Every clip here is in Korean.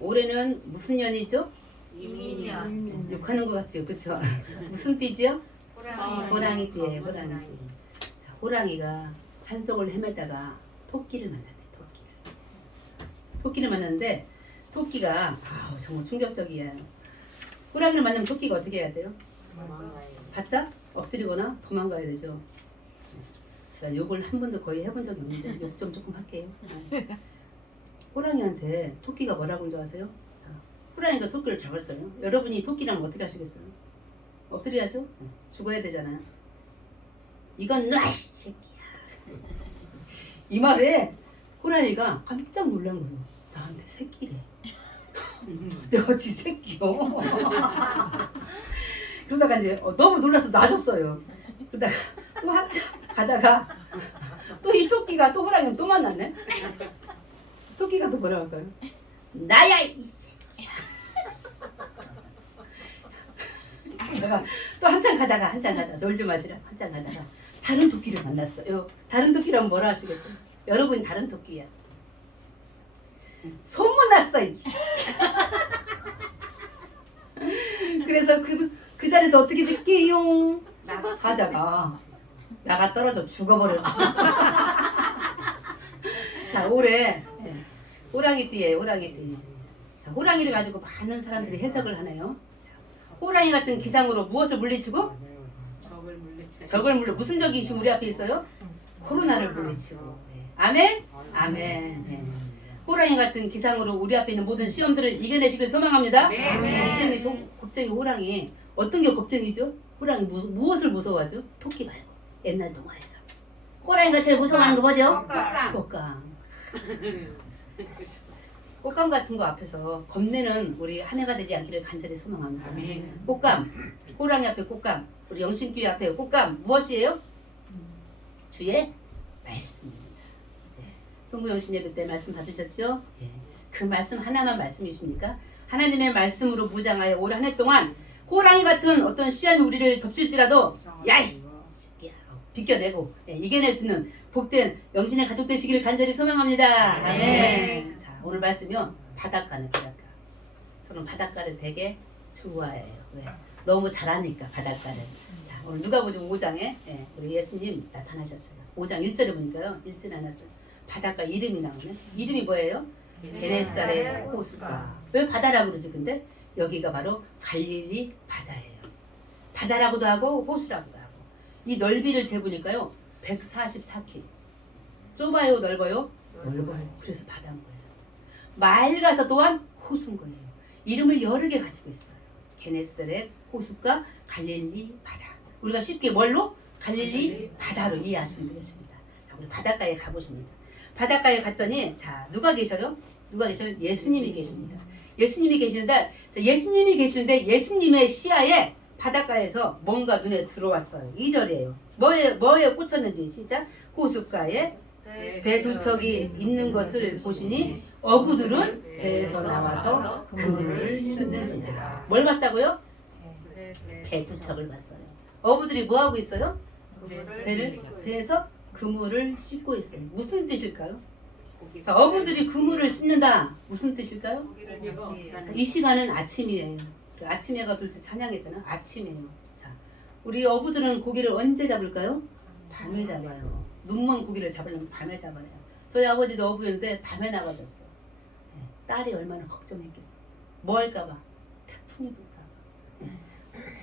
올해는 무슨 년이죠? 이민년. 욕하는 것 같죠, 그렇죠? 무슨 띠지요? 호랑이. 호랑이 띠예요, 호랑이 띠. 자, 호랑이가 산속을 헤매다가 토끼를 만났대, 토끼를 만났는데 토끼가 정말 충격적이에요. 호랑이를 만나면 토끼가 어떻게 해야 돼요? 바짝 엎드리거나 도망가야 되죠. 제가 욕을 한 번도 거의 해본 적이 없는데 욕 좀 조금 할게요. 호랑이한테 토끼가 뭐라고 한 줄 아세요? 자, 호랑이가 토끼를 잡았어요. 여러분이 토끼라면 어떻게 하시겠어요? 엎드려야죠? 죽어야 되잖아요. 이건 놔! 새끼야. 이 말에 호랑이가 깜짝 놀란 거예요. 나한테 새끼래. 내가 지 새끼요. 그러다가 이제 너무 놀라서 놔줬어요. 그러다가 또 한참 가다가 또 이 토끼가 또 호랑이를 또 만났네. 토끼가 또 뭐라고 할까요? 나야 이 새끼야. 그러다가 또 한참 가다가 졸지 마시라. 한참 가다가 다른 토끼를 만났어요. 다른 토끼라면 뭐라 하시겠어요? 여러분이 다른 토끼야. 소문났어. 그래서 그 자리에서 어떻게 될게요? 사자가 나가 떨어져 죽어버렸어. 자, 올해 호랑이띠예요, 호랑이띠. 자, 호랑이를 가지고 많은 사람들이 해석을 하네요. 호랑이 같은 기상으로 무엇을 물리치고? 적을 물리치고. 무슨 적이 지금 우리 앞에 있어요? 코로나를 물리치고. 아멘? 아멘. 네. 호랑이 같은 기상으로 우리 앞에 있는 모든 시험들을 이겨내시길 소망합니다. 겁쟁이 호랑이. 어떤 게 겁쟁이죠? 호랑이 무엇을 무서워하죠? 토끼 말고. 옛날 동화에서. 호랑이가 제일 무서워하는 거 뭐죠? 꽃감. 꽃감 같은 거 앞에서 겁내는 우리 한 해가 되지 않기를 간절히 소망합니다. 꽃감. 호랑이 앞에 꽃감. 우리 영신교회 앞에 꽃감. 무엇이에요? 주의 말씀입니다. 송구영신 예배 때 말씀 받으셨죠? 그 말씀 하나만 말씀이십니까? 하나님의 말씀으로 무장하여 올 한 해 동안 호랑이 같은 어떤 시험이 우리를 덮칠지라도 야이! 비껴내고 이겨낼 수 있는 복된 영신의 가족 되시기를 간절히 소망합니다. 아멘. 자, 오늘 말씀이요. 바닷가네, 바닷가. 저는 바닷가를 되게 좋아해요. 왜? 너무 잘하니까 바닷가를. 자, 오늘 누가복음 5장에 우리 예수님 나타나셨어요. 5장 1절에 보니까요. 1절에 나왔어요. 바닷가 이름이 나오네. 이름이 뭐예요? 게네사렛 호수가. 왜 바다라고 그러지 근데? 여기가 바로 갈릴리 바다예요. 바다라고도 하고 호수라고도 하고. 이 넓이를 재보니까요. 144km. 좁아요, 넓어요? 넓어요. 그래서 바다인 거예요. 맑아서 또한 호수인 거예요. 이름을 여러 개 가지고 있어요. 게네사렛 호수가 갈릴리 바다. 우리가 쉽게 뭘로? 갈릴리 바다로 이해하시면 되겠습니다. 자, 우리 바닷가에 가보십니다. 바닷가에 갔더니 자 누가 계셔요? 예수님이 계십니다. 예수님이 계시는데 예수님의 시야에 바닷가에서 뭔가 눈에 들어왔어요. 2절이에요. 뭐에 꽂혔는지 시작. 호숫가에 배 두 척이 있는 것을 보시니 어부들은 배에서 나와서 그물을 씻는지라. 뭘 봤다고요? 배 두 척을 봤어요. 어부들이 뭐 하고 있어요? 배에서 그물을 씻고 있어요. 무슨 뜻일까요? 자, 어부들이 그물을 씻는다. 무슨 뜻일까요? 이 시간은 아침이에요. 아침 해가 들 때 찬양했잖아요. 아침이에요. 자, 우리 어부들은 고기를 언제 잡을까요? 밤에 잡아요. 눈먼 고기를 잡으려면 밤에 잡아요. 저희 아버지도 어부였는데 밤에 나가셨어. 딸이 얼마나 걱정했겠어. 뭐 할까봐? 태풍이 불까봐.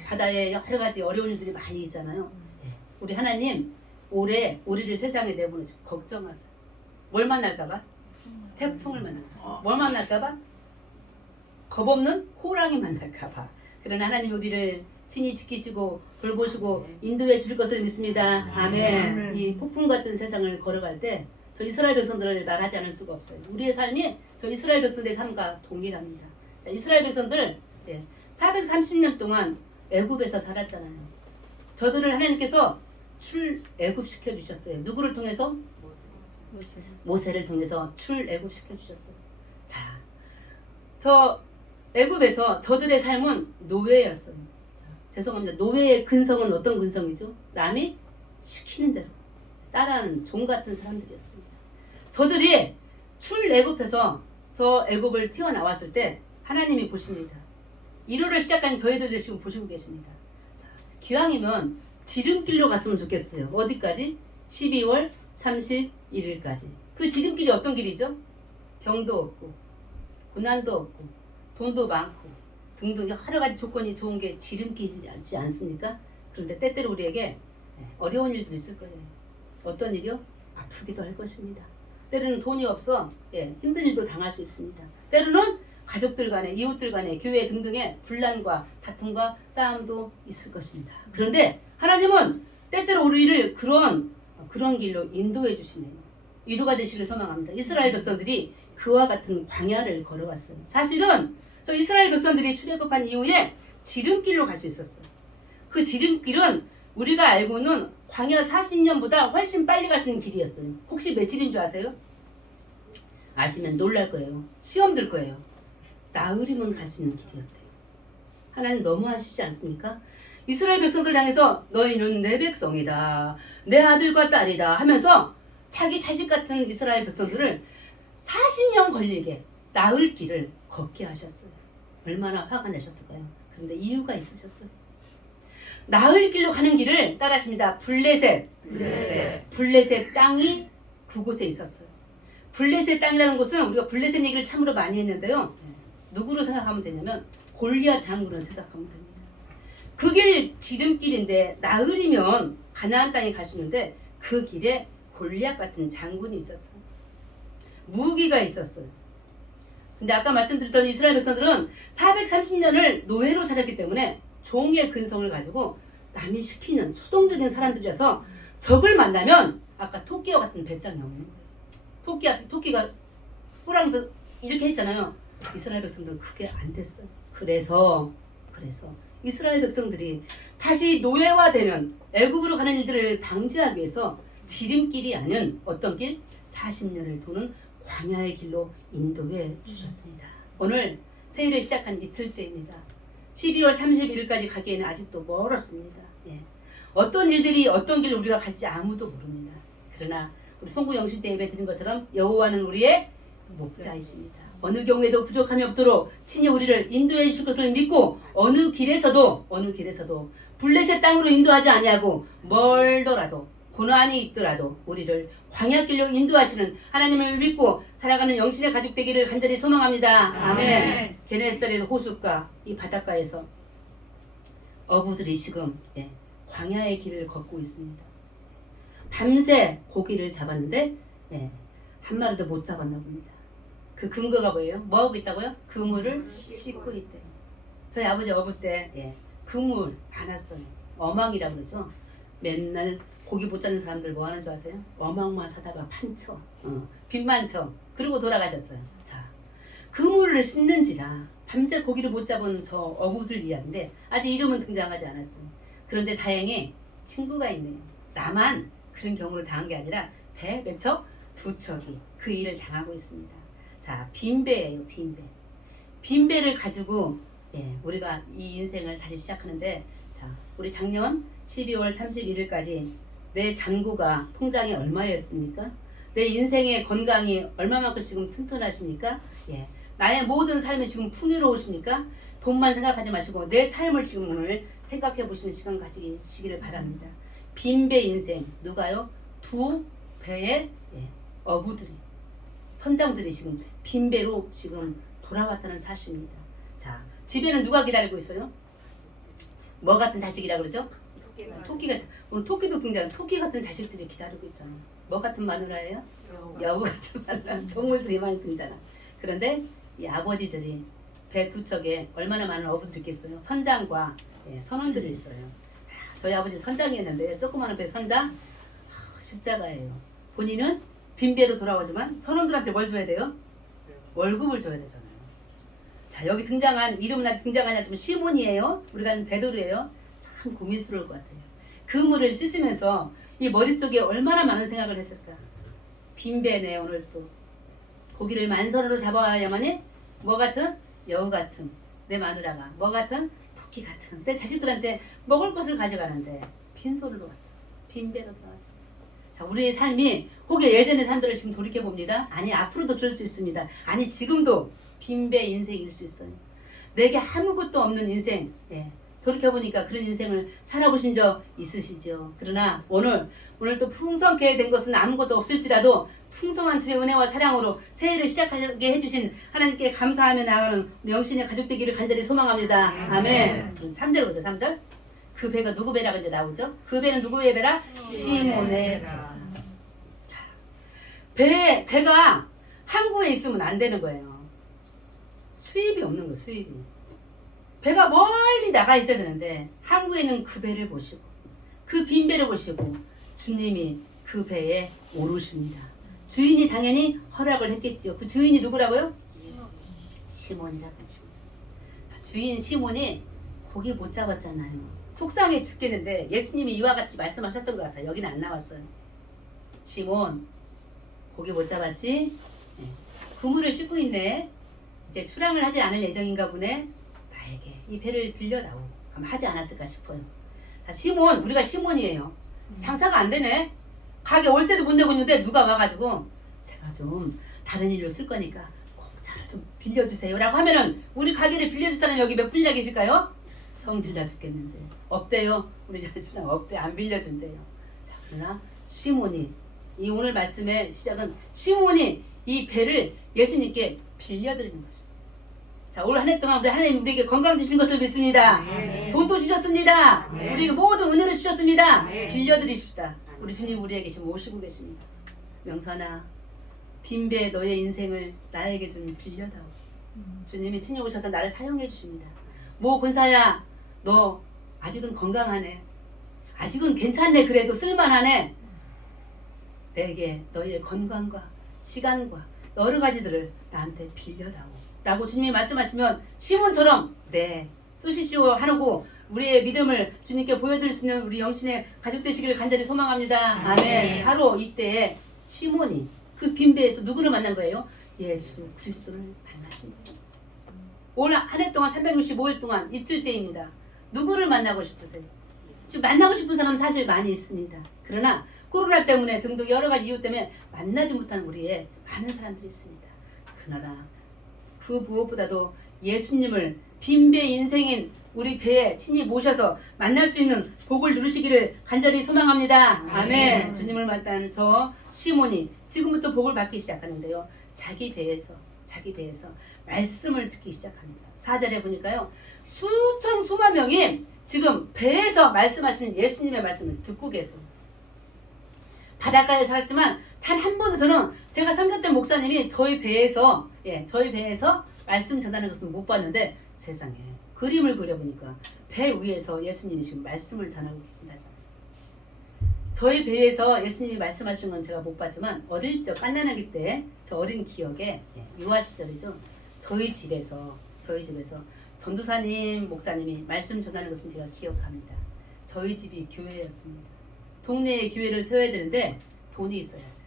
바다에 여러 가지 어려운 일들이 많이 있잖아요. 우리 하나님 올해 우리를 세상에 내보내서 걱정하세요. 뭘 만날까봐? 태풍을 만날까봐. 뭘 만날까봐? 겁없는 호랑이 만날까봐. 그러나 하나님 우리를 친히 지키시고 돌보시고 인도해 주실 것을 믿습니다. 아멘. 이 폭풍 같은 세상을 걸어갈 때 저 이스라엘 백성들을 말하지 않을 수가 없어요. 우리의 삶이 저 이스라엘 백성들의 삶과 동일합니다. 자, 이스라엘 백성들 430년 동안 애굽에서 살았잖아요. 저들을 하나님께서 출애굽시켜 주셨어요. 누구를 통해서? 모세를 통해서 출애굽시켜 주셨어요. 자, 저 애굽에서 저들의 삶은 노예였어요. 죄송합니다. 노예의 근성은 어떤 근성이죠? 남이 시키는 대로 따라하는 종 같은 사람들이었습니다. 저들이 출애굽해서 저 애굽을 튀어나왔을 때 하나님이 보십니다. 1월을 시작한 저희들을 지금 보시고 계십니다. 자, 기왕이면 지름길로 갔으면 좋겠어요. 어디까지? 12월 31일까지. 그 지름길이 어떤 길이죠? 병도 없고 고난도 없고 돈도 많고 등등 여러 가지 조건이 좋은 게 지름길이지 않습니까? 그런데 때때로 우리에게 어려운 일도 있을 거예요. 어떤 일이요? 아프기도 할 것입니다. 때로는 돈이 없어 힘든 일도 당할 수 있습니다. 때로는 가족들 간에 이웃들 간에 교회 등등의 분란과 다툼과 싸움도 있을 것입니다. 그런데 하나님은 때때로 우리를 그런 길로 인도해 주시네요. 위로가 되시길 소망합니다. 이스라엘 백성들이 그와 같은 광야를 걸어갔어요. 사실은 저 이스라엘 백성들이 출애굽한 이후에 지름길로 갈 수 있었어요. 그 지름길은 우리가 알고는 광야 40년보다 훨씬 빨리 갈 수 있는 길이었어요. 혹시 며칠인 줄 아세요? 아시면 놀랄 거예요. 시험 들 거예요. 나흘이면 갈 수 있는 길이었대요. 하나님 너무하시지 않습니까? 이스라엘 백성들 향해서 너희는 내 백성이다. 내 아들과 딸이다 하면서 자기 자식 같은 이스라엘 백성들을 40년 걸리게 나흘 길을 걷게 하셨어요. 얼마나 화가 나셨을까요? 그런데 이유가 있으셨어요. 나흘 길로 가는 길을 따라하십니다. 블레셋 땅이 그곳에 있었어요. 블레셋 땅이라는 곳은 우리가 블레셋 얘기를 참으로 많이 했는데요. 누구로 생각하면 되냐면 골리앗 장군을 생각하면 됩니다. 그 길 지름길인데 나흘이면 가나안 땅에 갈 수 있는데 그 길에 골리앗 같은 장군이 있었어요. 무기가 있었어요. 근데 아까 말씀드렸던 이스라엘 백성들은 430년을 노예로 살았기 때문에 종의 근성을 가지고 남이 시키는 수동적인 사람들이라서 적을 만나면 아까 토끼와 같은 배짱이 없는 거예요. 토끼가 호랑이 이렇게 했잖아요. 이스라엘 백성들은 그게 안 됐어요. 그래서 이스라엘 백성들이 다시 노예화되는 애굽으로 가는 일들을 방지하기 위해서 지름길이 아닌 어떤 길? 40년을 도는 광야의 길로 인도해 주셨습니다. 오늘 세일을 시작한 이틀째입니다. 12월 31일까지 가기에는 아직도 멀었습니다. 어떤 일들이 어떤 길로 우리가 갈지 아무도 모릅니다. 그러나 우리 송구 영신 때 예배 드린 것처럼 여호와는 우리의 목자이십니다. 어느 경우에도 부족함이 없도록 친히 우리를 인도해 주실 것을 믿고 어느 길에서도 블레셋 땅으로 인도하지 아니하고 멀더라도 고난이 있더라도 우리를 광야길로 인도하시는 하나님을 믿고 살아가는 영신의 가족 되기를 간절히 소망합니다. 아멘. 게네사렛 호숫가 이 바닷가에서 어부들이 지금 광야의 길을 걷고 있습니다. 밤새 고기를 잡았는데 한 마리도 못 잡았나 봅니다. 그 근거가 뭐예요? 뭐 하고 있다고요? 그물을 씻고 있대요. 저희 아버지 어부 때 그물 많았어요. 어망이라고 그러죠. 맨날 고기 못 잡는 사람들 뭐 하는 줄 아세요? 어망만 사다가 판쳐, 빚만 쳐, 그리고 돌아가셨어요. 자, 그물을 씻는지라 밤새 고기를 못 잡은 저 어부들 이야기인데 아직 이름은 등장하지 않았어요. 그런데 다행히 친구가 있네요. 나만 그런 경우를 당한 게 아니라 배 몇 척? 2척이 그 일을 당하고 있습니다. 자, 빈배예요, 빈배. 빈배를 가지고 우리가 이 인생을 다시 시작하는데, 자, 우리 작년 12월 31일까지 내 잔고가 통장에 얼마였습니까? 내 인생의 건강이 얼마만큼 지금 튼튼하십니까? 나의 모든 삶이 지금 풍요로우십니까? 돈만 생각하지 마시고 내 삶을 지금 오늘 생각해 보시는 시간 가지시기를 바랍니다. 빈배 인생 누가요? 2배의 어부들이 선장들이 지금 빈배로 지금 돌아왔다는 사실입니다. 자, 집에는 누가 기다리고 있어요? 뭐 같은 자식이라 그러죠? 토끼가 오늘 토끼도 등장. 토끼 같은 자식들이 기다리고 있잖아. 뭐 같은 마누라예요? 여우 같은 마누라. 동물들이 많이 등장하. 그런데 이 아버지들이 배 2척에 얼마나 많은 어부들이 있겠어요? 선장과 선원들이 있어요. 저희 아버지 선장이었는데 조그마한 배 선장 십자가예요. 본인은 빈배로 돌아오지만 선원들한테 뭘 줘야 돼요? 월급을 줘야 되잖아요. 자, 여기 등장한 이름은 아직 등장하지 않지만 시몬이에요. 우리가 베드로예요. 참 고민스러울 것 같아요. 그물을 씻으면서 이 머릿속에 얼마나 많은 생각을 했을까. 빈배네. 오늘 또 고기를 만선으로 잡아야만이 뭐 같은? 여우 같은 내 마누라가 뭐 같은? 토끼 같은 내 자식들한테 먹을 것을 가져가는데 빈손으로 왔죠. 빈배로 들어왔죠. 자, 우리의 삶이 혹여 예전의 삶들을 지금 돌이켜 봅니다. 아니 앞으로도 그럴 수 있습니다. 아니 지금도 빈배 인생일 수 있어요. 내게 아무것도 없는 인생. 예. 돌이켜 보니까 그런 인생을 살아보신 적 있으시죠. 그러나 오늘 또 풍성케 된 것은 아무것도 없을지라도 풍성한 주의 은혜와 사랑으로 새해를 시작하게 해주신 하나님께 감사하며 나아가는 우리 영신의 가족 되기를 간절히 소망합니다. 아멘. 3절 보세요. 3절. 그 배가 누구 배라고 이제 나오죠. 그 배는 누구의 배라? 시몬의 배. 자, 배가 항구에 있으면 안 되는 거예요. 수입이 없는 거예요. 수입이. 배가 멀리 나가 있어야 되는데 항구에 있는 그 배를 보시고 그 빈 배를 보시고 주님이 그 배에 오르십니다. 주인이 당연히 허락을 했겠지요. 그 주인이 누구라고요? 시몬이라고 하죠. 주인 시몬이 고기 못 잡았잖아요. 속상해 죽겠는데 예수님이 이와 같이 말씀하셨던 것 같아요. 여기는 안 나왔어요. 시몬 고기 못 잡았지? 네. 그물을 씻고 있네. 이제 출항을 하지 않을 예정인가 보네. 나에게 이 배를 빌려다오. 아마 하지 않았을까 싶어요. 자, 시몬, 우리가 시몬이에요. 장사가 안 되네. 가게 월세도 못 내고 있는데 누가 와가지고 제가 좀 다른 일로 쓸 거니까 꼭 차를 좀 빌려주세요 라고 하면은 우리 가게를 빌려줄 사람이 여기 몇 분이나 계실까요? 성질나 죽겠는데 없대요. 우리 집사람 없대. 안 빌려준대요. 자, 그러나 시몬이 이 오늘 말씀의 시작은 시몬이 이 배를 예수님께 빌려드리는 거죠. 자, 올 한 해 동안 우리 하나님 우리에게 건강 주신 것을 믿습니다. 돈도 주셨습니다. 우리에게 모든 은혜를 주셨습니다. 빌려드리십시다. 우리 주님 우리에게 지금 오시고 계십니다. 명선아, 빈배 너의 인생을 나에게 좀 빌려다오. 주님이 친히 오셔서 나를 사용해 주십니다. 모 권사야, 너 아직은 건강하네. 아직은 괜찮네. 그래도 쓸만하네. 내게 너의 건강과 시간과 여러 가지들을 나한테 빌려다오 라고 주님이 말씀하시면 시몬처럼 네 쓰십시오 하고 우리의 믿음을 주님께 보여드릴 수 있는 우리 영신의 가족 되시기를 간절히 소망합니다. 아멘. 바로 이때 시몬이 그 빈배에서 누구를 만난 거예요? 예수 그리스도를 만나신 거예요. 올 한 해 동안 365일 동안 이틀째입니다. 누구를 만나고 싶으세요? 지금 만나고 싶은 사람은 사실 많이 있습니다. 그러나 코로나 때문에 등등 여러 가지 이유 때문에 만나지 못한 우리의 많은 사람들이 있습니다. 그러나 그 무엇보다도 예수님을 빈배 인생인 우리 배에 친히 모셔서 만날 수 있는 복을 누리시기를 간절히 소망합니다. 아멘. 주님을 만난 저 시몬이 지금부터 복을 받기 시작하는데요. 자기 배에서 말씀을 듣기 시작합니다. 4절에 보니까요. 수천 수만 명이 지금 배에서 말씀하시는 예수님의 말씀을 듣고 계세요. 바닷가에 살았지만 단 한 번에서는 제가 섬겼던 목사님이 저희 배에서 말씀 전하는 것은 못 봤는데 세상에 그림을 그려보니까 배 위에서 예수님이 지금 말씀을 전하고 계신다잖아요. 저희 배에서 예수님이 말씀하신 건 제가 못 봤지만 어릴 적 깐난아기 때 저 어린 기억에 유아 시절이죠. 저희 집에서 전도사님 목사님이 말씀 전하는 것은 제가 기억합니다. 저희 집이 교회였습니다. 동네에 교회를 세워야 되는데 돈이 있어야죠.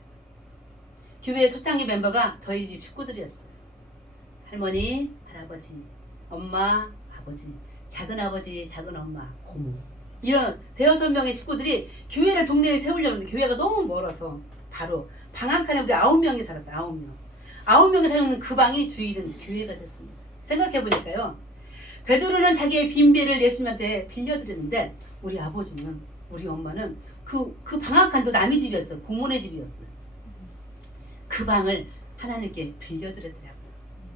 교회 초창기 멤버가 저희 집 식구들이었어요. 할머니, 할아버지, 엄마, 아버지, 작은아버지, 작은엄마, 고모 이런 대여섯 명의 식구들이 교회를 동네에 세우려고 했는데 교회가 너무 멀어서 바로 방 한 칸에 우리 9명이 살았어요. 9명. 9명이 살았는 그 방이 주일은 교회가 됐습니다. 생각해보니까요. 베드로는 자기의 빈배를 예수님한테 빌려드렸는데 우리 아버지는 우리 엄마는 그 방 한 칸도 남의 집이었어요. 고모네 집이었어요. 그 방을 하나님께 빌려드렸더라고요.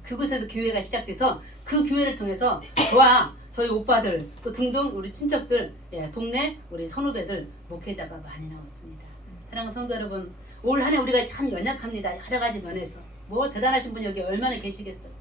그곳에서 교회가 시작돼서 그 교회를 통해서 저와 저희 오빠들 또 등등 우리 친척들 동네 우리 선후배들 목회자가 많이 나왔습니다. 사랑하는 성도 여러분, 올 한 해 우리가 참 연약합니다. 여러 가지 면에서 뭐 대단하신 분이 여기 얼마나 계시겠어요.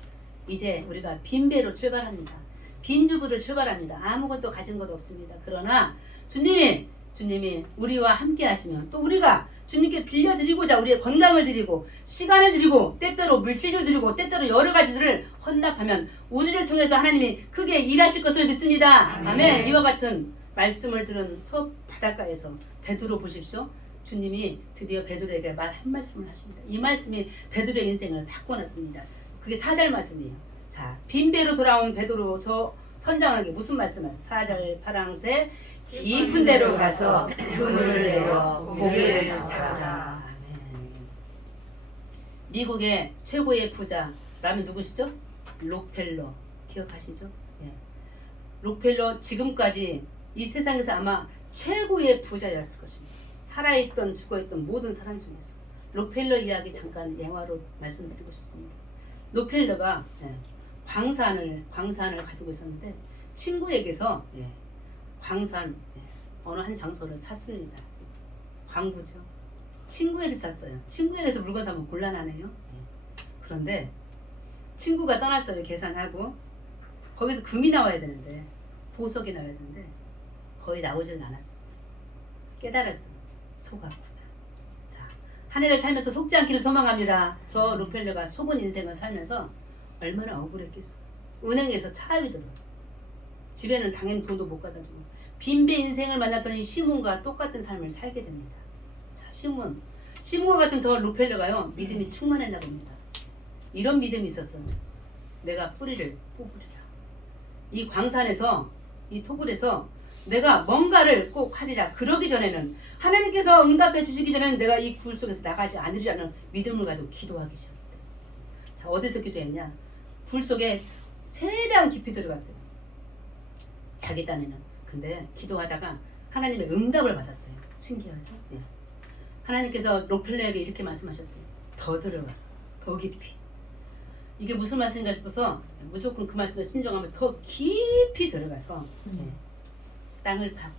이제 우리가 빈배로 출발합니다. 빈주부를 출발합니다. 아무것도 가진 것 없습니다. 그러나 주님이 우리와 함께 하시면 또 우리가 주님께 빌려드리고자 우리의 건강을 드리고 시간을 드리고 때때로 물질을 드리고 때때로 여러 가지들을 헌납하면 우리를 통해서 하나님이 크게 일하실 것을 믿습니다. 아멘. 이와 같은 말씀을 들은 첫 바닷가에서 베드로 보십시오. 주님이 드디어 베드로에게 말 한 말씀을 하십니다. 이 말씀이 베드로의 인생을 바꿔놨습니다. 그게 4절 말씀이에요. 자, 빈배로 돌아온 베드로 저 선장에게 무슨 말씀하세요? 4절 파랑새 깊은 데로 가서 그물을 내려 고기를 잡아라. 아멘. 미국의 최고의 부자라면 누구시죠? 록펠러. 기억하시죠? 예. 록펠러 지금까지 이 세상에서 아마 최고의 부자였을 것입니다. 살아있던 죽어있던 모든 사람 중에서. 록펠러 이야기 잠깐 영화로 말씀드리고 싶습니다. 록펠러가 광산을 가지고 있었는데 친구에게서 광산 어느 한 장소를 샀습니다. 광부죠. 친구에게 샀어요. 친구에게서 물건 사면 곤란하네요. 그런데 친구가 떠났어요. 계산하고 거기서 금이 나와야 되는데 보석이 나와야 되는데 거의 나오질 않았어요. 깨달았어요. 속았구나. 자, 한 해를 살면서 속지 않기를 소망합니다. 저 록펠러가 속은 인생을 살면서 얼마나 억울했겠어. 은행에서 차압이 들어. 집에는 당연히 돈도 못 갖다 주고 빈배 인생을 만났더니 시몬과 똑같은 삶을 살게 됩니다. 자, 시몬과 같은 저 록펠러가요 믿음이 충만했나 봅니다. 이런 믿음이 있었어요. 내가 뿌리를 뽑으리라. 이 광산에서 이 토굴에서 내가 뭔가를 꼭 하리라. 그러기 전에는 하나님께서 응답해 주시기 전에는 내가 이 굴 속에서 나가지 않으리라는 믿음을 가지고 기도하기 시작했대요. 자, 어디서 기도했냐? 굴 속에 최대한 깊이 들어갔대요. 자기 딴에는. 근데 기도하다가 하나님의 응답을 받았대요. 신기하죠? 예. 하나님께서 록펠러에게 이렇게 말씀하셨대요. 더 들어가. 더 깊이. 이게 무슨 말씀인가 싶어서 무조건 그 말씀에 순종하면 더 깊이 들어가서 땅을 파고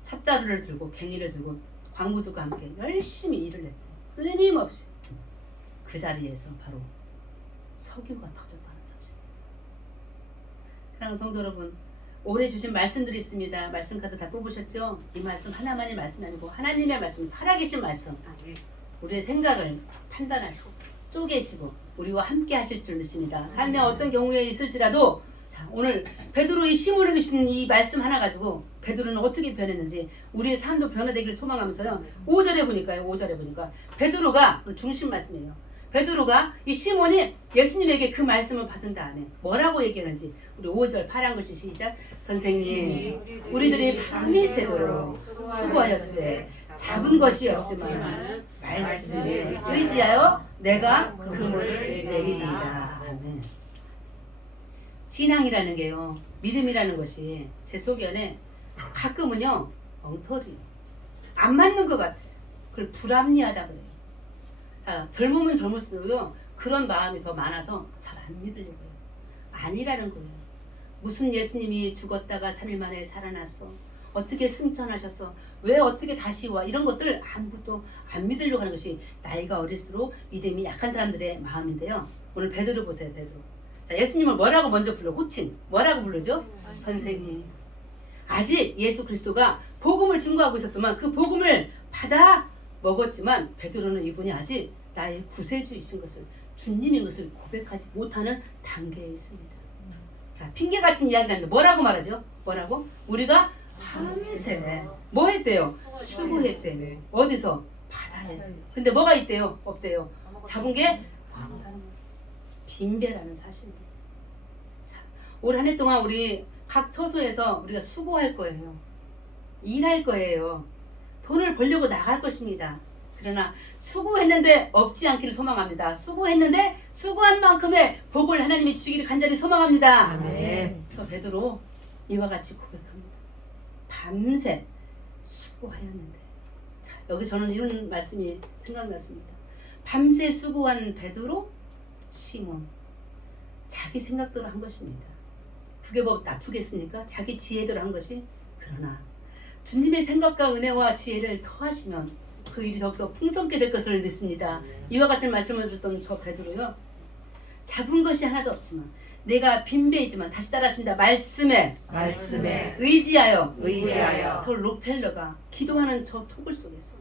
삽자루를 들고 괭이를 들고 광부들과 함께 열심히 일을 했대요. 끊임없이. 그 자리에서 바로 석유가 터졌다는 사실입니다. 사랑하는 성도 여러분, 올해 주신 말씀들이 있습니다. 말씀 카드 다 뽑으셨죠? 이 말씀 하나만의 말씀이 아니고 하나님의 말씀, 살아계신 말씀. 우리의 생각을 판단하시고 쪼개시고 우리와 함께 하실 줄 믿습니다. 삶의 어떤 경우에 있을지라도 자, 오늘 베드로의 시몬에게 주신 이 말씀 하나 가지고 베드로는 어떻게 변했는지 우리의 삶도 변화되기를 소망하면서요. 5절에 보니까 베드로가 중심 말씀이에요. 베드로가 이 시몬이 예수님에게 그 말씀을 받은 다음에 뭐라고 얘기하는지 우리 5절 파란 글씨 시작. 선생님, 우리들이 밤이 새도록 수고하였을 때 잡은 것이 없지만 말씀에 의지하여 내가 그물을 내리리이다. 아멘. 신앙이라는 게요, 믿음이라는 것이 제 속견에 가끔은요 엉터리 안 맞는 것 같아요. 그걸 불합리하다 그래요. 젊으면 젊을수록요 그런 마음이 더 많아서 잘 안 믿으려고 해요. 아니라는 거예요. 무슨 예수님이 죽었다가 3일 만에 살아났어, 어떻게 승천하셔서 왜 어떻게 다시 와, 이런 것들 아무것도 안 믿으려고 하는 것이 나이가 어릴수록 믿음이 약한 사람들의 마음인데요. 오늘 베드로 보세요. 베드로. 자, 예수님을 뭐라고 먼저 불러? 호칭 뭐라고 부르죠? 선생님. 아직 예수 그리스도가 복음을 증거하고 있었지만 그 복음을 받아 먹었지만 베드로는 이분이 아직 나의 구세주이신 것을, 주님인 것을 고백하지 못하는 단계에 있습니다. 자, 핑계 같은 이야기가 있는데 뭐라고 말하죠? 뭐라고? 우리가 밤새 뭐 했대요? 수고했대요. 어디서? 바다에서. 근데 뭐가 있대요? 없대요. 잡은 게 없다는 빈배라는 사실입니다. 자, 올 한 해 동안 우리 각 처소에서 우리가 수고할 거예요. 일할 거예요. 돈을 벌려고 나갈 것입니다. 그러나 수고했는데 없지 않기를 소망합니다. 수고했는데 수고한 만큼의 복을 하나님이 주시기를 간절히 소망합니다. 아멘. 그래서 베드로 이와 같이 고백합니다. 밤새 수고하였는데. 자, 여기 저는 이런 말씀이 생각났습니다. 밤새 수고한 베드로, 시몬. 자기 생각대로 한 것입니다. 그게 뭐 나쁘겠습니까? 자기 지혜대로 한 것이. 그러나 주님의 생각과 은혜와 지혜를 더하시면 그 일이 더욱더 풍성케 될 것을 믿습니다. 이와 같은 말씀을 듣던 저 베드로요, 잡은 것이 하나도 없지만 내가 빈배이지만, 다시 따라하십니다. 말씀에 의지하여 저 록펠러가 기도하는 저 토굴 속에서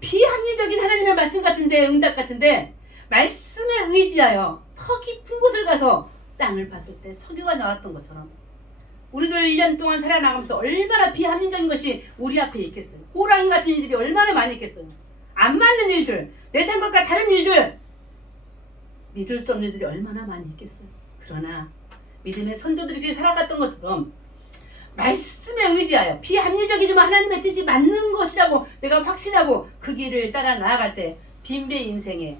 비합리적인 하나님의 말씀 같은데, 응답 같은데 말씀에 의지하여 더 깊은 곳을 가서 땅을 봤을 때 석유가 나왔던 것처럼 우리들 1년 동안 살아나가면서 얼마나 비합리적인 것이 우리 앞에 있겠어요. 호랑이 같은 일들이 얼마나 많이 있겠어요. 안 맞는 일들, 내 생각과 다른 일들, 믿을 수 없는 일들이 얼마나 많이 있겠어요. 그러나 믿음의 선조들이 살아갔던 것처럼 말씀에 의지하여 비합리적이지만 하나님의 뜻이 맞는 것이라고 내가 확신하고 그 길을 따라 나아갈 때 빈배 인생에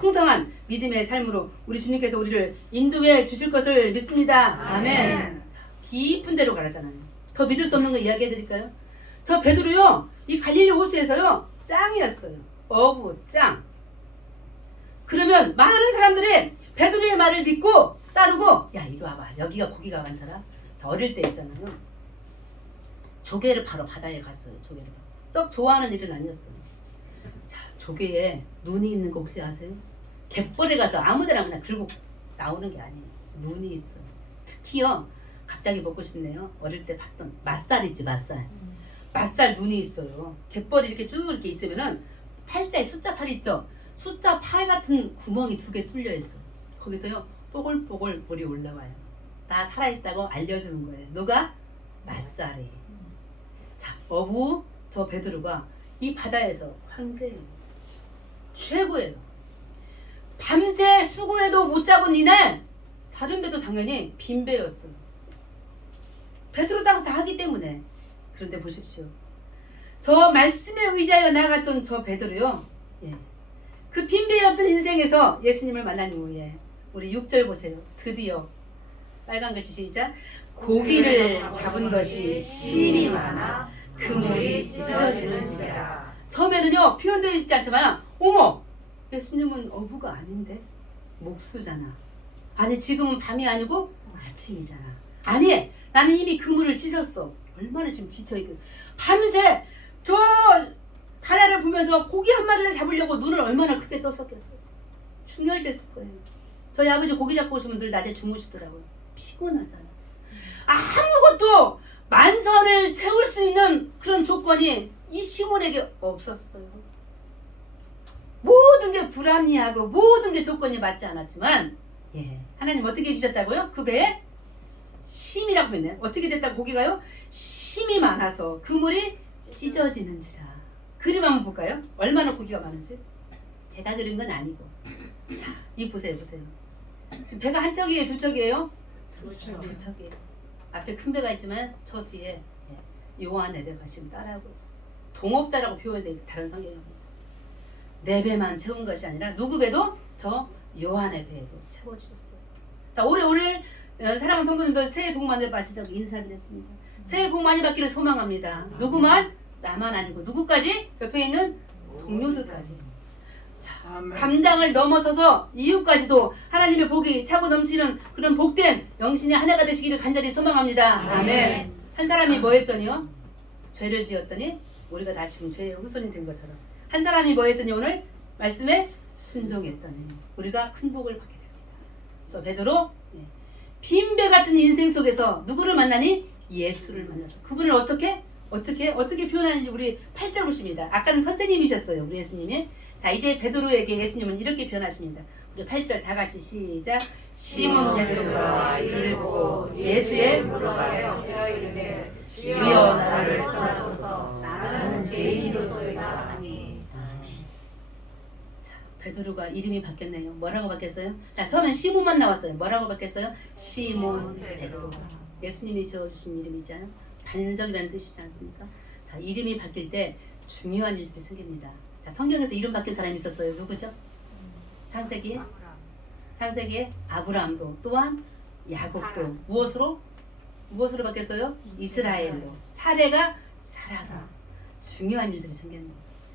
풍성한 믿음의 삶으로 우리 주님께서 우리를 인도해 주실 것을 믿습니다. 아멘. 깊은 데로 가라잖아요. 더 믿을 수 없는 거 이야기해 드릴까요? 저 베드로요, 이 갈릴리 호수에서요, 짱이었어요. 어부 짱. 그러면 많은 사람들이 베드로의 말을 믿고 따르고, 야 이리 와봐, 여기가 고기가 많더라. 자, 어릴 때 있잖아요, 조개를 바로 바다에 갔어요. 조개를 썩 좋아하는 일은 아니었어요. 자, 조개에 눈이 있는 거 혹시 아세요? 갯벌에 가서 아무데나 그냥 들고 나오는 게 아니에요. 눈이 있어요. 특히요, 갑자기 먹고 싶네요. 어릴 때 봤던 맛살 있지, 맛살. 맛살 눈이 있어요. 갯벌이 이렇게 쭉 이렇게 있으면은 팔자에 숫자 8 있죠. 숫자 8 같은 구멍이 2개 뚫려 있어. 거기서요 뽀글뽀글 물이 올라와요. 나 살아있다고 알려주는 거예요. 누가? 맛살이. 자, 어부 저 베드로가 이 바다에서 황제예요. 최고예요. 밤새 수고해도 못 잡은 이날 다른 배도 당연히 빈 배였어요. 베드로 당사 하기 때문에. 그런데 보십시오. 저 말씀에 의지하여 나아갔던 저 베드로요. 예. 그 빈배였던 인생에서 예수님을 만난 이후에 우리 6절 보세요. 드디어 빨간 글씨 시작. 고기를 잡은 것이 힘이 많아 그물이 찢어지는지라. 처음에는요 표현되어 있지 않지만 어머 예수님은 어부가 아닌데 목수잖아. 아니 지금은 밤이 아니고 아침이잖아. 아니 나는 이미 그물을 씻었어. 얼마나 지금 지쳐있고 밤새 저 바다를 보면서 고기 한 마리를 잡으려고 눈을 얼마나 크게 떴었겠어요. 충혈됐을 거예요. 저희 아버지 고기 잡고 오시면 늘 낮에 주무시더라고요. 피곤하잖아. 아무것도 만선을 채울 수 있는 그런 조건이 이 시몬에게 없었어요. 모든 게 불합리하고 모든 게 조건이 맞지 않았지만 예, 하나님 어떻게 해주셨다고요? 그 배에 심이라고 했네. 어떻게 됐다고 고기가요? 심이 많아서 그물이 찢어지는지라. 그림 한번 볼까요? 얼마나 고기가 많은지. 제가 그린 건 아니고. 자, 이 보세요. 지금 배가 한 척이에요? 두 척이에요? 두 척이에요. 앞에 큰 배가 있지만 저 뒤에 요한의 배가 지금 따라하고 있어요. 동업자라고 표현되어 있고 다른 성경입니다. 내 배만 채운 것이 아니라 누구 배도? 저 요한의 배도 채워주셨어요. 자, 올해 사랑하는 성도님들 새해 복 많이 받으시라고 인사드렸습니다. 새해 복 많이 받기를 소망합니다. 누구만? 나만 아니고 누구까지? 옆에 있는 동료들까지. 자, 감장을 넘어서서 이웃까지도 하나님의 복이 차고 넘치는 그런 복된 영신의 한 해가 되시기를 간절히 소망합니다. 아멘. 한 사람이 뭐 했더니요? 죄를 지었더니 우리가 다시 죄의 후손이 된 것처럼 한 사람이 뭐 했더니 오늘 말씀에 순종했더니 우리가 큰 복을 받게 됩니다. 저 베드로 빈배 같은 인생 속에서 누구를 만나니? 예수를 만나서 그분을 어떻게 표현하는지 우리 8절 보십니다. 아까는 선생님이셨어요. 우리 예수님이. 자, 이제 베드로에게 예수님은 이렇게 표현하십니다. 우리 8절 다 같이 시작. 시몬 베드로가 이를 보고 예수의 무릎아래 엎드려 이르되 주여 나를 떠나소서 나는 죄인으로소이다 하니. 자, 베드로가 이름이 바뀌었네요. 뭐라고 바뀌었어요? 자, 처음엔 시몬만 나왔어요. 뭐라고 바뀌었어요? 시몬 베드로. 예수님이 지어주신 이름이잖아요. 반석이라는 뜻이지 않습니까? 자, 이름이 바뀔 때 중요한 일들이 생깁니다. 자, 성경에서 이름 바뀐 사람이 있었어요. 누구죠? 창세기에 아브라함도 또한 야곱도 무엇으로 바뀌었어요? 이스라엘로. 사례가 사라로. 중요한 일들이 생겼네요.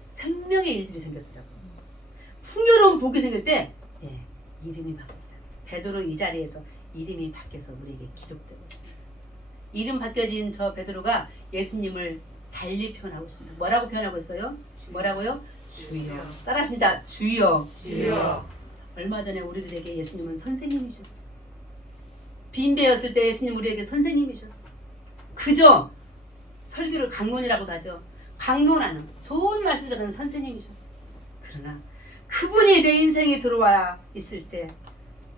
생명의 일들이 생겼더라고요. 풍요로운 복이 생길 때 이름이 바뀝니다. 베드로 이 자리에서 이름이 바뀌어서 우리에게 기록되고 있습니다. 이름 바뀌어진 저 베드로가 예수님을 달리 표현하고 있습니다. 뭐라고 표현하고 있어요? 뭐라고요? 주여. 따라하십니다. 주여. 얼마 전에 우리들에게 예수님은 선생님이셨어요. 빈배였을 때 예수님 우리에게 선생님이셨어요. 그저 설교를 강론이라고도 하죠. 강론하는 좋은 말씀 전하는 선생님이셨어요. 그러나 그분이 내 인생에 들어와 있을 때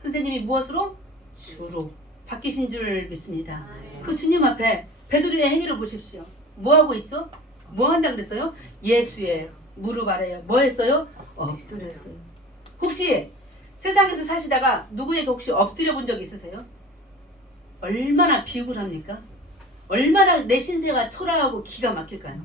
선생님이 무엇으로? 주로 바뀌신 줄 믿습니다. 그 주님 앞에 베드로의 행위를 보십시오. 뭐 하고 있죠? 뭐 한다 그랬어요? 예수의 무릎 아래에 뭐 했어요? 엎드렸어요. 혹시 세상에서 사시다가 누구에게 혹시 엎드려 본 적 있으세요? 얼마나 비굴합니까? 얼마나 내 신세가 초라하고 기가 막힐까요?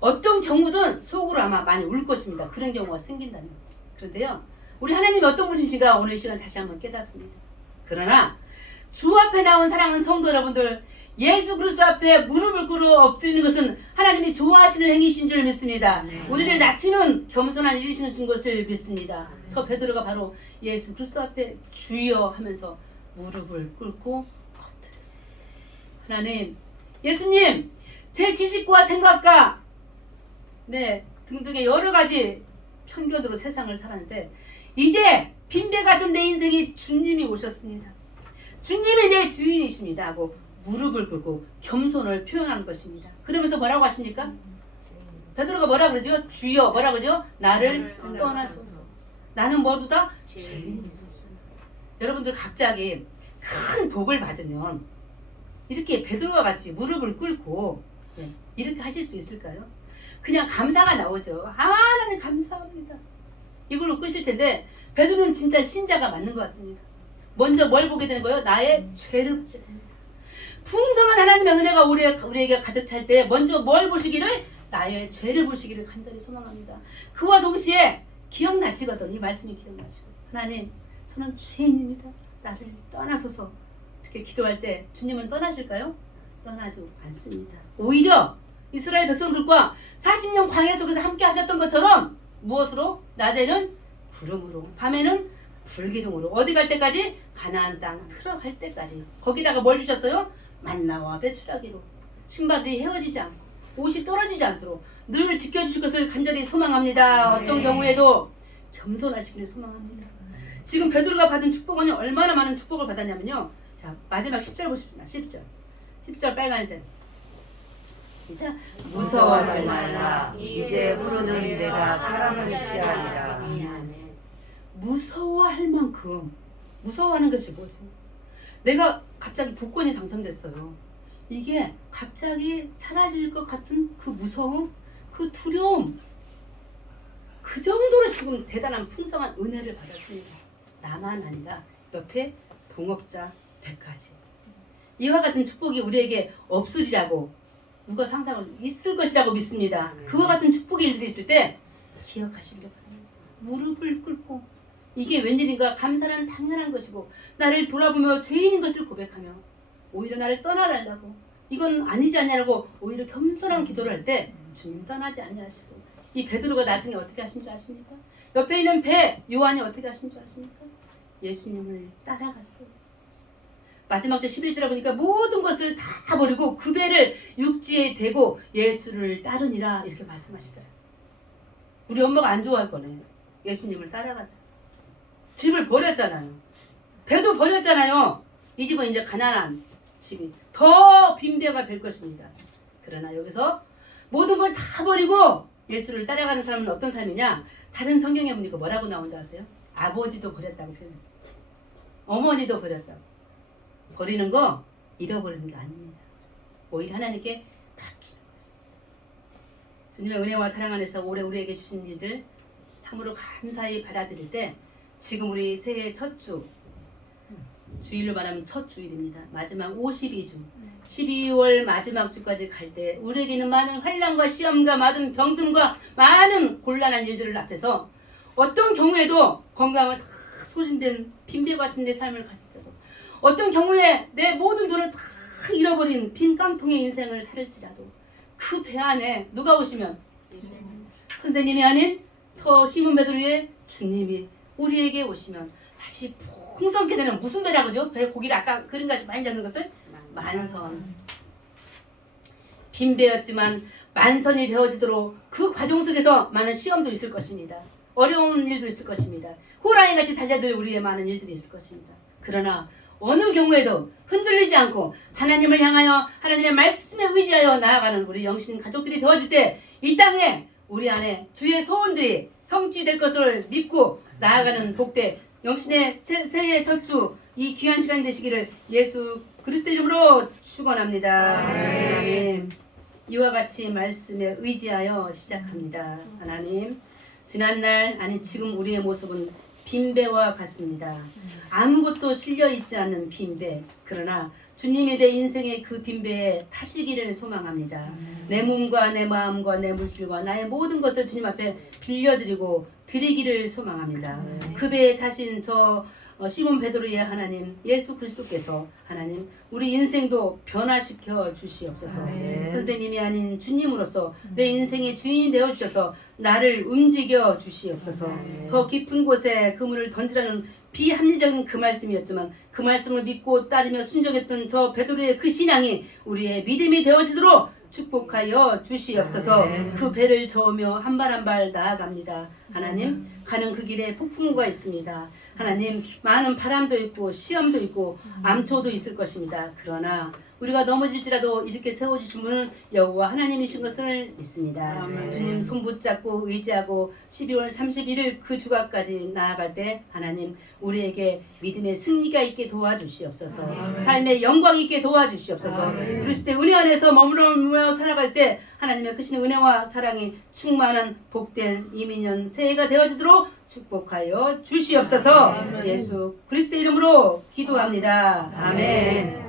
어떤 경우든 속으로 아마 많이 울 것입니다. 그런 경우가 생긴다면. 그런데요, 우리 하나님이 어떤 분이신가 오늘 이 시간 다시 한번 깨닫습니다. 그러나 주 앞에 나온 사랑하는 성도 여러분들, 예수 그리스도 앞에 무릎을 꿇어 엎드리는 것은 하나님이 좋아하시는 행위신 줄 믿습니다. 우리를 낮추는 겸손한 일이신 것을 믿습니다. 저 베드로가 바로 예수 그리스도 앞에 주여 하면서 무릎을 꿇고 엎드렸어요. 하나님, 예수님, 제 지식과 생각과 등등의 여러 가지 편견으로 세상을 살았는데 이제 빈배 같은 내 인생이 주님이 오셨습니다. 주님이 내 주인이십니다 하고 무릎을 꿇고 겸손을 표현하는 것입니다. 그러면서 뭐라고 하십니까? 베드로가 뭐라 그러죠? 주여 뭐라 그러죠? 나를 떠나소서. 나는 모두다 죄인이소서. 여러분들 갑자기 큰 복을 받으면 이렇게 베드로와 같이 무릎을 꿇고 이렇게 하실 수 있을까요? 그냥 감사가 나오죠. 나는 감사합니다. 이걸로 끝일 텐데 베드로는 진짜 신자가 맞는 것 같습니다. 먼저 뭘 보게 되는 거예요? 나의 죄를 보게 됩니다. 풍성한 하나님의 은혜가 우리에게 가득 찰 때 먼저 뭘 보시기를? 나의 죄를 보시기를 간절히 소망합니다. 그와 동시에 기억나시거든. 이 말씀이 기억나시거든. 하나님, 저는 죄인입니다. 나를 떠나소서. 이렇게 기도할 때 주님은 떠나실까요? 떠나지 않습니다. 오히려 이스라엘 백성들과 40년 광야 속에서 함께 하셨던 것처럼 무엇으로? 낮에는 구름으로, 밤에는 불기둥으로 어디 갈 때까지? 가나안 땅 들어갈 때까지. 거기다가 뭘 주셨어요? 만나와 배추라기로. 신바들이 헤어지지 않고 옷이 떨어지지 않도록 늘 지켜주실 것을 간절히 소망합니다. 어떤 경우에도 겸손하시기를 소망합니다. 지금 베드로가 받은 축복은 얼마나 많은 축복을 받았냐면요. 자, 마지막 10절 보십시다. 10절 빨간색. 진짜 무서워하지 말라. 이제 후로는 내가 사람을 취하리라. 무서워할 만큼 무서워하는 것이 뭐죠? 내가 갑자기 복권이 당첨됐어요. 이게 갑자기 사라질 것 같은 그 무서움, 그 두려움, 그 정도로 지금 대단한 풍성한 은혜를 받았습니다. 나만 아니라 옆에 동업자 100가지. 이와 같은 축복이 우리에게 없으리라고 누가 상상을 있을 것이라고 믿습니다. 그와 같은 축복의 일들이 있을 때 기억하시기를 바랍니다. 무릎을 꿇고 이게 웬일인가 감사는 당연한 것이고 나를 돌아보며 죄인인 것을 고백하며 오히려 나를 떠나달라고 이건 아니지 않냐고 오히려 겸손한 기도를 할 때 주님 떠나지 아니하시고 이 베드로가 나중에 어떻게 하신 줄 아십니까? 옆에 있는 배 요한이 어떻게 하신 줄 아십니까? 예수님을 따라갔어요. 마지막 절 11절에 보니까 모든 것을 다 버리고 그 배를 육지에 대고 예수를 따르니라 이렇게 말씀하시더라고요. 우리 엄마가 안 좋아할 거네. 예수님을 따라가자. 집을 버렸잖아요. 배도 버렸잖아요. 이 집은 이제 가난한 집이 더 빈배가 될 것입니다. 그러나 여기서 모든 걸 다 버리고 예수를 따라가는 사람은 어떤 삶이냐? 다른 성경에 보니까 뭐라고 나온지 아세요? 아버지도 버렸다고 표현해요. 어머니도 버렸다고. 버리는 거 잃어버리는 게 아닙니다. 오히려 하나님께 맡기는 것입니다. 주님의 은혜와 사랑 안에서 올해 우리에게 주신 일들 참으로 감사히 받아들일 때 지금 우리 새해 첫 주, 주일로 말하면 첫 주일입니다. 마지막 52주, 12월 마지막 주까지 갈 때 우리에게는 많은 환난과 시험과 많은 병든과 많은 곤란한 일들을 앞에서 어떤 경우에도 건강을 다 소진된 빈배 같은 내 삶을 가지고 어떤 경우에 내 모든 돈을 다 잃어버린 빈 깡통의 인생을 살지라도 그 배 안에 누가 오시면 선생님이 아닌 저 시몬 베드로의 주님이 우리에게 오시면 다시 풍성케 되는 무슨 배라고 그러죠? 배 고기를 아까 그림같이 많이 잡는 것을 만선. 빈배였지만 만선이 되어지도록 그 과정 속에서 많은 시험도 있을 것입니다. 어려운 일도 있을 것입니다. 호랑이같이 달려들 우리의 많은 일들이 있을 것입니다. 그러나 어느 경우에도 흔들리지 않고 하나님을 향하여 하나님의 말씀에 의지하여 나아가는 우리 영신 가족들이 되어질 때 이 땅에 우리 안에 주의 소원들이 성취될 것을 믿고 나아가는 복된 영신의 새해 첫 주 이 귀한 시간이 되시기를 예수 그리스도 이름으로 축원합니다. 아멘. 이와 같이 말씀에 의지하여 시작합니다. 하나님, 지난날 아니 지금 우리의 모습은 빈배와 같습니다. 아무것도 실려 있지 않는 빈배. 그러나 주님이 내 인생의 그 빈배에 타시기를 소망합니다. 내 몸과 내 마음과 내 물질과 나의 모든 것을 주님 앞에 빌려드리고 드리기를 소망합니다. 그 배에 타신 저 시몬 베드로의 하나님 예수 그리스도께서 하나님 우리 인생도 변화시켜 주시옵소서. 선생님이 아닌 주님으로서 내 인생의 주인이 되어 주셔서 나를 움직여 주시옵소서. 더 깊은 곳에 그물을 던지라는 비합리적인 그 말씀이었지만 그 말씀을 믿고 따르며 순종했던 저 베드로의 그 신앙이 우리의 믿음이 되어지도록 축복하여 주시옵소서. 그 배를 저으며 한 발 한 발 나아갑니다. 하나님 가는 그 길에 폭풍우가 있습니다. 하나님 많은 바람도 있고 시험도 있고 암초도 있을 것입니다. 그러나 우리가 넘어질지라도 이렇게 세워주신 분은 여호와 하나님이신 것을 믿습니다. 주님 손 붙잡고 의지하고 12월 31일 그 주가까지 나아갈 때 하나님 우리에게 믿음의 승리가 있게 도와주시옵소서. 삶의 영광 있게 도와주시옵소서. 그리스도 때 은혜 안에서 머무르며 살아갈 때 하나님의 크신 은혜와 사랑이 충만한 복된 이민년 새해가 되어지도록 축복하여 주시옵소서. 예수 그리스도의 이름으로 기도합니다. 아멘.